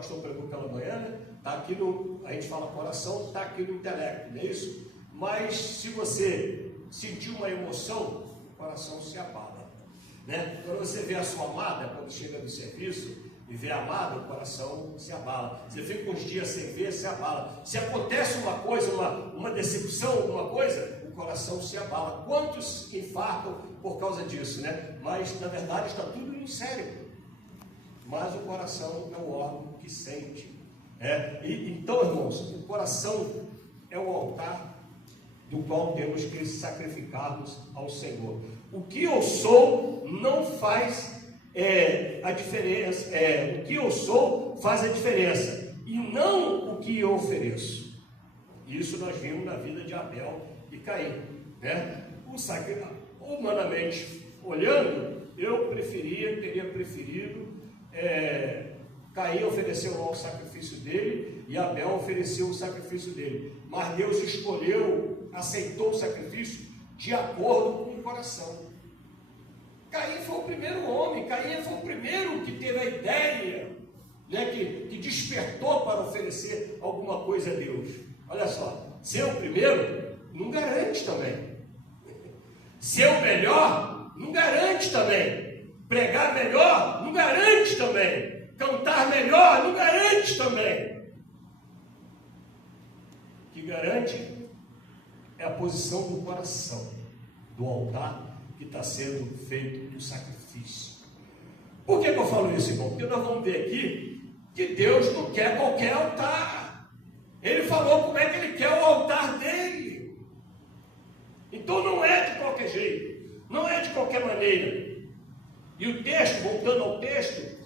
pastor pregou pela manhã, né? Está aqui no, a gente fala coração, está aqui no intelecto, não é isso? Mas se você sentir uma emoção, o coração se abala, né? Quando você vê a sua amada, quando chega do serviço e vê a amada, o coração se abala. Você fica uns dias sem ver, se abala. Se acontece uma coisa, uma decepção, alguma coisa, o coração se abala. Quantos infartam por causa disso, né? Mas na verdade está tudo no cérebro. Mas o coração é o órgão que sente. Então, irmãos, o coração é o altar do qual temos que sacrificarmos ao Senhor. O que eu sou não faz a diferença. O que eu sou faz a diferença, e não o que eu ofereço. Isso nós vimos na vida de Abel e Caim, né? Humanamente olhando, eu teria preferido Caim ofereceu lá o sacrifício dele e Abel ofereceu o sacrifício dele, mas Deus aceitou o sacrifício de acordo com o coração. Caim foi o primeiro homem, Caim foi o primeiro que teve a ideia, né, que despertou para oferecer alguma coisa a Deus. Olha só, ser o primeiro não garante também. Ser o melhor não garante também. Pregar melhor não garante também. Cantar melhor não garante também. O que garante é a posição do coração, do altar que está sendo feito do sacrifício. Por que eu falo isso, irmão? Porque nós vamos ver aqui que Deus não quer qualquer altar. Ele falou como é que ele quer o altar dele. Então não é de qualquer jeito, não é de qualquer maneira. E o texto, voltando ao texto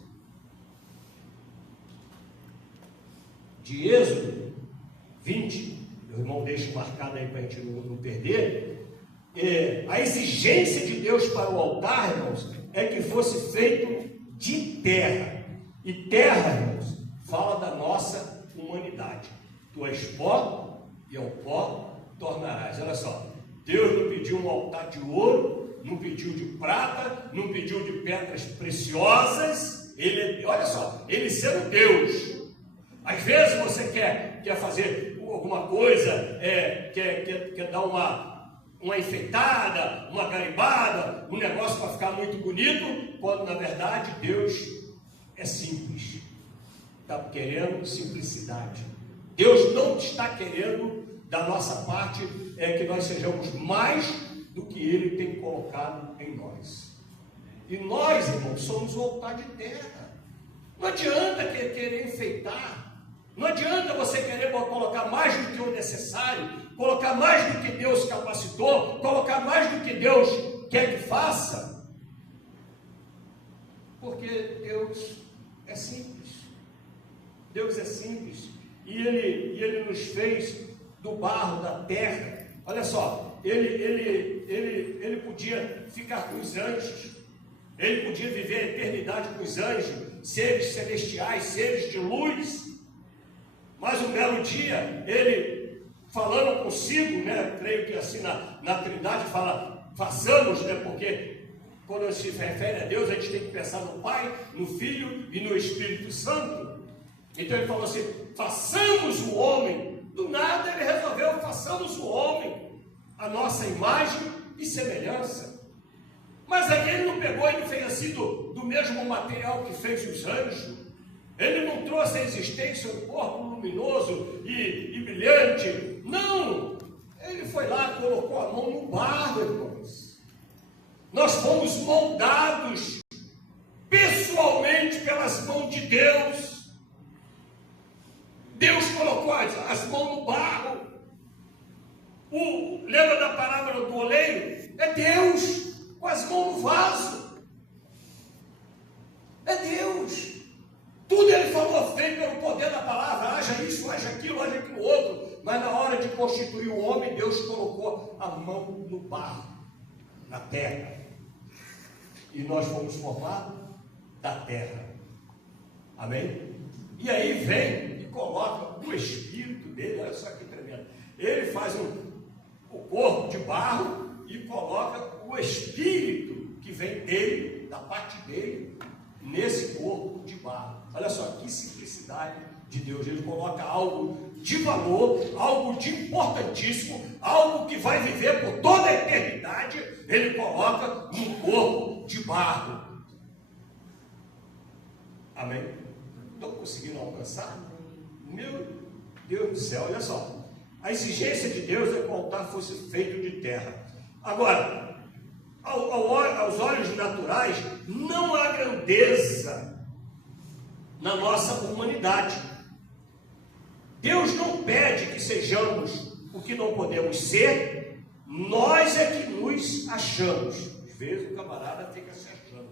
de Êxodo 20, meu irmão deixa marcado aí para a gente não perder, a exigência de Deus para o altar, irmãos, é que fosse feito de terra. E terra, irmãos, fala da nossa humanidade. Tu és pó e ao pó tornarás. Olha só, Deus não pediu um altar de ouro, não pediu de prata, não pediu de pedras preciosas. Olha só, ele sendo Deus. Às vezes você quer fazer alguma coisa, quer dar uma enfeitada, uma garimbada, um negócio para ficar muito bonito, quando na verdade Deus é simples. Está querendo simplicidade. Deus não está querendo da nossa parte que nós sejamos mais do que Ele tem colocado em nós. E nós, irmãos, somos o altar de terra. Não adianta querer enfeitar. Não adianta você querer colocar mais do que o necessário, colocar mais do que Deus capacitou, colocar mais do que Deus quer que faça. Porque Deus é simples. Deus é simples. E Ele nos fez do barro, da terra. Olha só, ele podia ficar com os anjos. Ele podia viver a eternidade com os anjos, seres celestiais, seres de luz. Mas um belo dia, ele falando consigo, né, creio que assim na Trindade fala, façamos, né, porque quando se refere a Deus, a gente tem que pensar no Pai, no Filho e no Espírito Santo. Então ele falou assim, façamos o homem. Do nada ele resolveu, façamos o homem, a nossa imagem e semelhança. Mas aí ele não pegou e não fez assim do mesmo material que fez os anjos. Ele não trouxe à existência um corpo luminoso e brilhante. Não! Ele foi lá, colocou a mão no barro, irmãos. Nós fomos moldados pessoalmente pelas mãos de Deus. Deus colocou as mãos no barro. Lembra da parábola do oleiro? É Deus com as mãos no vaso. É Deus. Tudo ele falou feito pelo poder da palavra, haja isso, haja aquilo outro, mas na hora de constituir o homem, Deus colocou a mão no barro, na terra, e nós fomos formados da terra, amém? E aí vem e coloca o espírito dele, olha só que tremendo, ele faz o corpo de barro e coloca o espírito que vem dele, da parte dele, nesse corpo de barro. Olha só, que simplicidade. simplicidade de Deus. Ele coloca algo de valor, algo de importantíssimo, algo que vai viver por toda a eternidade, ele coloca num corpo de barro. Amém? Estou conseguindo alcançar? Meu Deus do céu, olha só. A exigência de Deus é que o altar fosse feito de terra. Agora, aos olhos naturais, não há grandeza na nossa humanidade. Deus não pede que sejamos o que não podemos ser, nós é que nos achamos. Às vezes o camarada fica se achando,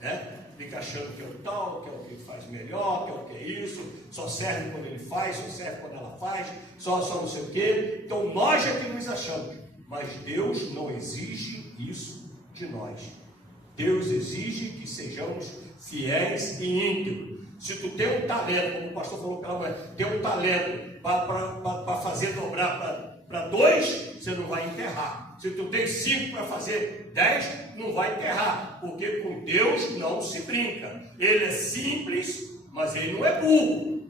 né? Fica achando que é o tal, que é o que faz melhor, que é o que é isso, só serve quando ele faz, só serve quando ela faz, só não sei o quê. Então nós é que nos achamos, mas Deus não exige isso de nós. Deus exige que sejamos fiéis e íntegros. Se tu tem um talento, como o pastor falou pela manhã, tem um talento para fazer dobrar para 2, você não vai enterrar. Se tu tem 5 para fazer 10, não vai enterrar, porque com Deus não se brinca. Ele é simples, mas ele não é burro.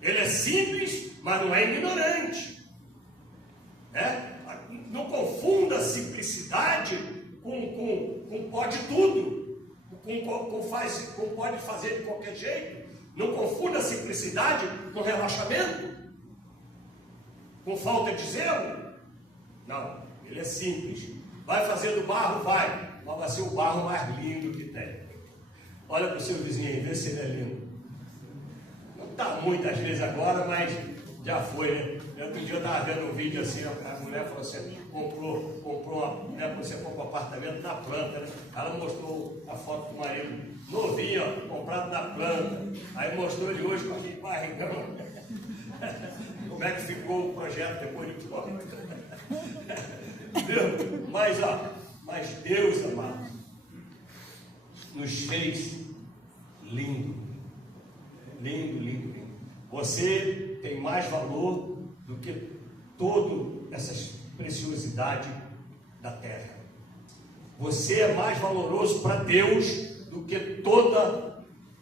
Ele é simples, mas não é ignorante. Não confunda a simplicidade com pode tudo, com pode fazer de qualquer jeito. Não confunda a simplicidade com relaxamento, com falta de zelo. Não, ele é simples. Vai fazer do barro? Vai. Mas vai ser o barro mais lindo que tem. Olha para o seu vizinho aí, vê se ele é lindo. Não está muitas vezes agora, mas já foi, né? Outro dia eu estava vendo um vídeo assim, a mulher falou assim, comprou né, quando você compra um apartamento na planta, né? Ela mostrou a foto do marido, novinho, ó, comprado na planta. Aí mostrou ele hoje com aquele barrigão. Como é que ficou o projeto depois de pronto? Mas Deus, amado, nos fez lindo. Lindo, lindo, lindo. Você tem mais valor do que toda essa preciosidade da terra. Você é mais valoroso para Deus do que todos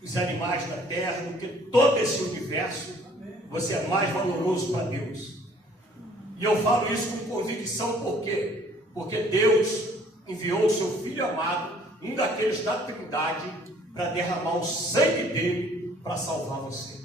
os animais da terra, do que todo esse universo. Você é mais valoroso para Deus. E eu falo isso com convicção, por quê? Porque Deus enviou o seu Filho amado, um daqueles da Trindade, para derramar o sangue dele para salvar você.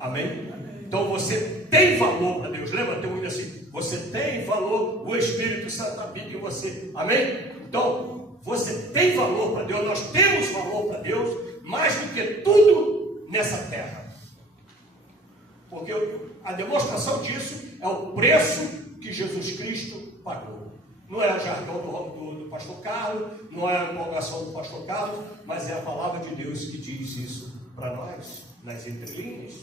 Amém? Então você tem valor para Deus. Lembra? Tem um hino assim: você tem valor, o Espírito Santo habita em você. Amém? Então você tem valor para Deus. Nós temos valor para Deus mais do que tudo nessa terra. Porque a demonstração disso é o preço que Jesus Cristo pagou. Não é o jargão do pastor Carlos, não é a empolgação do pastor Carlos, mas é a palavra de Deus que diz isso para nós, nas entrelinhas.